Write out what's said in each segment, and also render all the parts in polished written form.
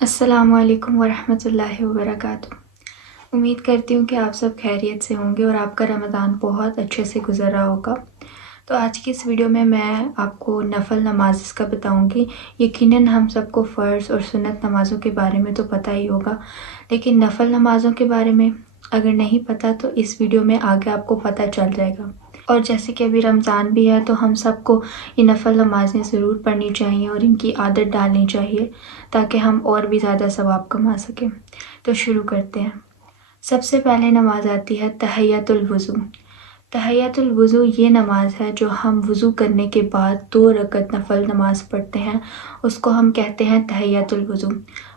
السلام علیکم ورحمۃ اللہ وبرکاتہ۔ امید کرتی ہوں کہ آپ سب خیریت سے ہوں گے اور آپ کا رمضان بہت اچھے سے گزر رہا ہوگا۔ تو آج کی اس ویڈیو میں آپ کو نفل نماز کا بتاؤں گی۔ یقیناً ہم سب کو فرض اور سنت نمازوں کے بارے میں تو پتہ ہی ہوگا، لیکن نفل نمازوں کے بارے میں اگر نہیں پتہ تو اس ویڈیو میں آگے آپ کو پتہ چل جائے گا۔ اور جیسے کہ ابھی رمضان بھی ہے تو ہم سب کو یہ نفل نمازیں ضرور پڑھنی چاہیے اور ان کی عادت ڈالنی چاہیے تاکہ ہم اور بھی زیادہ ثواب کما سکیں۔ تو شروع کرتے ہیں۔ سب سے پہلے نماز آتی ہے تحیۃ الوضو۔ تحیۃ الوضو یہ نماز ہے جو ہم وضو کرنے کے بعد 2 رکعت نفل نماز پڑھتے ہیں، اس کو ہم کہتے ہیں تحیۃ الوضو۔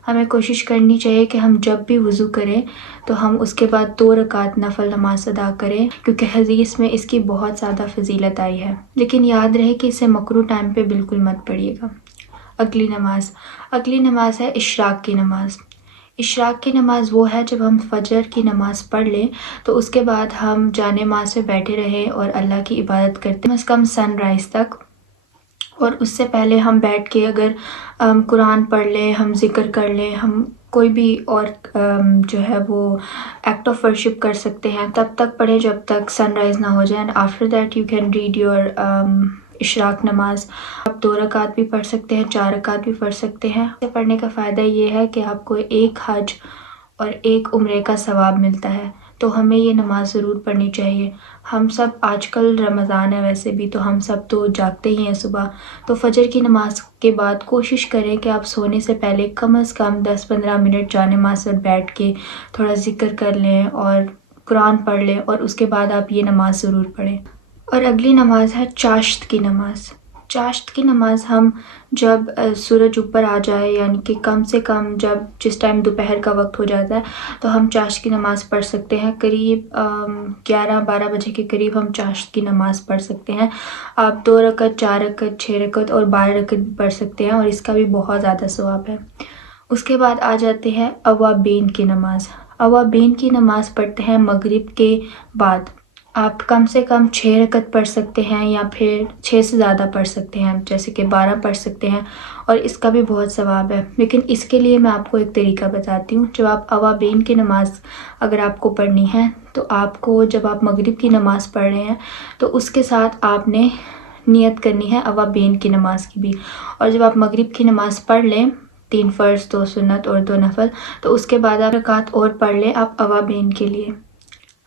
ہمیں کوشش کرنی چاہیے کہ ہم جب بھی وضو کریں تو ہم اس کے بعد 2 رکعت نفل نماز ادا کریں، کیونکہ حدیث میں اس کی بہت زیادہ فضیلت آئی ہے، لیکن یاد رہے کہ اسے مکروہ ٹائم پہ بالکل مت پڑھیے گا۔ اگلی نماز ہے اشراق کی نماز۔ اشراق کی نماز وہ ہے جب ہم فجر کی نماز پڑھ لیں تو اس کے بعد ہم جانماز پہ بیٹھے رہیں اور اللہ کی عبادت کرتے کم از کم سن رائز تک، اور اس سے پہلے ہم بیٹھ کے اگر قرآن پڑھ لیں، ہم ذکر کر لیں، ہم کوئی بھی اور جو ہے وہ ایکٹ آف ورشپ کر سکتے ہیں، تب تک پڑھیں جب تک سن رائز نہ ہو جائے۔ And after that you can read your اشراق نماز۔ آپ 2 رکعت بھی پڑھ سکتے ہیں، 4 رکعت بھی پڑھ سکتے ہیں۔ اسے پڑھنے کا فائدہ یہ ہے کہ آپ کو 1 حج اور 1 عمرے کا ثواب ملتا ہے، تو ہمیں یہ نماز ضرور پڑھنی چاہیے۔ ہم سب آج کل رمضان ہے ویسے بھی، تو ہم سب تو جاگتے ہی ہیں صبح، تو فجر کی نماز کے بعد کوشش کریں کہ آپ سونے سے پہلے کم از کم 10-15 منٹ جانماز پر بیٹھ کے تھوڑا ذکر کر لیں اور قرآن پڑھ لیں، اور اس کے بعد آپ یہ نماز ضرور پڑھیں۔ اور اگلی نماز ہے چاشت کی نماز۔ چاشت کی نماز ہم جب سورج اوپر آ جائے، یعنی کہ کم سے کم جس ٹائم دوپہر کا وقت ہو جاتا ہے تو ہم چاشت کی نماز پڑھ سکتے ہیں۔ قریب 11-12 بجے کے قریب ہم چاشت کی نماز پڑھ سکتے ہیں۔ آپ 2 رکعت، 4 رکعت، 6 رکعت اور 12 رکعت بھی پڑھ سکتے ہیں، اور اس کا بھی بہت زیادہ ثواب ہے۔ اس کے بعد آ جاتے ہیں اوابین کی نماز۔ اوابین کی نماز پڑھتے ہیں مغرب کے بعد۔ آپ کم سے کم 6 رکعت پڑھ سکتے ہیں، یا پھر 6 سے زیادہ پڑھ سکتے ہیں، جیسے کہ 12 پڑھ سکتے ہیں، اور اس کا بھی بہت ثواب ہے۔ لیکن اس کے لیے میں آپ کو ایک طریقہ بتاتی ہوں۔ جب آپ اوابین کی نماز اگر آپ کو پڑھنی ہے تو آپ کو جب آپ مغرب کی نماز پڑھ رہے ہیں تو اس کے ساتھ آپ نے نیت کرنی ہے اوابین کی نماز کی بھی، اور جب آپ مغرب کی نماز پڑھ لیں، 3 فرض، 2 سنت اور 2 نفل، تو اس کے بعد آپ رکعت اور پڑھ لیں آپ اوابین کے لیے۔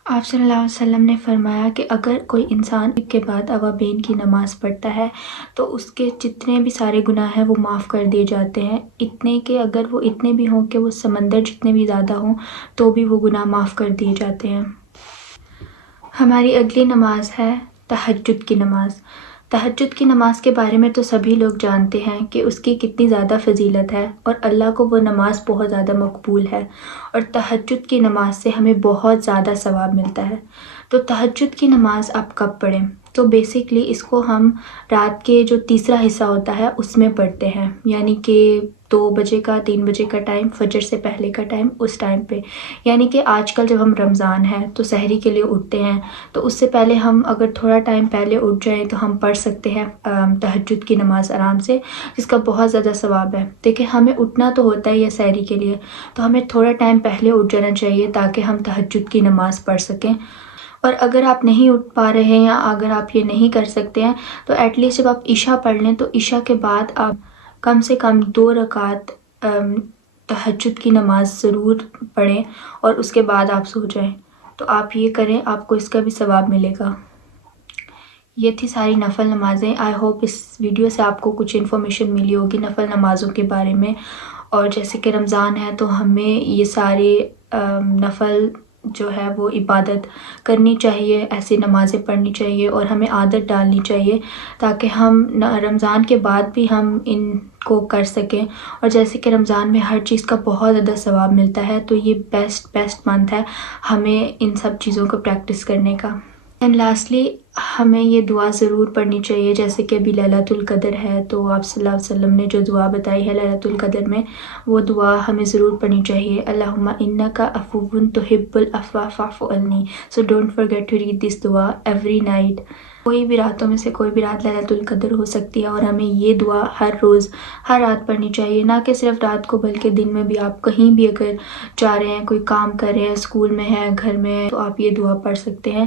آپ صلی اللہ علیہ وسلم نے فرمایا کہ اگر کوئی انسان کے بعد اوابین کی نماز پڑھتا ہے تو اس کے جتنے بھی سارے گناہ ہیں وہ معاف کر دیے جاتے ہیں، اتنے کہ اگر وہ اتنے بھی ہوں کہ وہ سمندر جتنے بھی زیادہ ہوں تو بھی وہ گناہ معاف کر دیے جاتے ہیں۔ ہماری اگلی نماز ہے تہجد کی نماز۔ تہجد کی نماز کے بارے میں تو سبھی لوگ جانتے ہیں کہ اس کی کتنی زیادہ فضیلت ہے، اور اللہ کو وہ نماز بہت زیادہ مقبول ہے، اور تہجد کی نماز سے ہمیں بہت زیادہ ثواب ملتا ہے۔ تو تہجد کی نماز آپ کب پڑھیں؟ تو بیسکلی اس کو ہم رات کے جو تیسرا حصہ ہوتا ہے اس میں پڑھتے ہیں، یعنی کہ 2 بجے کا، 3 بجے کا ٹائم، فجر سے پہلے کا ٹائم، اس ٹائم پہ۔ یعنی کہ آج کل جب ہم رمضان ہے تو سحری کے لیے اٹھتے ہیں، تو اس سے پہلے ہم اگر تھوڑا ٹائم پہلے اٹھ جائیں تو ہم پڑھ سکتے ہیں تہجد کی نماز آرام سے، جس کا بہت زیادہ ثواب ہے۔ دیکھیں ہمیں اٹھنا تو ہوتا ہی ہے سحری کے لیے، تو ہمیں تھوڑا ٹائم پہلے اٹھ جانا چاہیے تاکہ ہم تہجد کی نماز پڑھ سکیں۔ اور اگر آپ نہیں اٹھ پا رہے ہیں، یا اگر آپ یہ نہیں کر سکتے ہیں، تو ایٹ لیسٹ جب آپ عشاء پڑھ لیں تو عشاء کے بعد آپ کم سے کم 2 رکعت تہجد کی نماز ضرور پڑھیں، اور اس کے بعد آپ سو جائیں۔ تو آپ یہ کریں، آپ کو اس کا بھی ثواب ملے گا۔ یہ تھی ساری نفل نمازیں۔ آئی ہوپ اس ویڈیو سے آپ کو کچھ انفارمیشن ملی ہوگی نفل نمازوں کے بارے میں، اور جیسے کہ رمضان ہے تو ہمیں یہ سارے نفل جو ہے وہ عبادت کرنی چاہیے، ایسی نمازیں پڑھنی چاہیے، اور ہمیں عادت ڈالنی چاہیے تاکہ ہم رمضان کے بعد بھی ہم ان کو کر سکیں۔ اور جیسے کہ رمضان میں ہر چیز کا بہت زیادہ ثواب ملتا ہے، تو یہ بیسٹ منتھ ہے ہمیں ان سب چیزوں کو پریکٹس کرنے کا۔ اینڈ لاسٹلی ہمیں یہ دعا ضرور پڑھنی چاہیے، جیسے کہ ابھی لیلۃ القدر ہے تو آپ صلی اللہ علیہ وسلم نے جو دعا بتائی ہے لیلۃ القدر میں، وہ دعا ہمیں ضرور پڑھنی چاہیے۔ اللہم انک عفو تحب العفو فاعف عنی۔ So don't forget to read this dua every night. کوئی بھی راتوں میں سے کوئی بھی رات لیلۃ القدر ہو سکتی ہے، اور ہمیں یہ دعا ہر روز ہر رات پڑھنی چاہیے، نہ کہ صرف رات کو بلکہ دن میں بھی۔ آپ کہیں بھی اگر جا رہے ہیں، کوئی کام کر رہے ہیں، اسکول میں ہیں، گھر میں ہیں، تو آپ یہ دعا پڑھ سکتے ہیں۔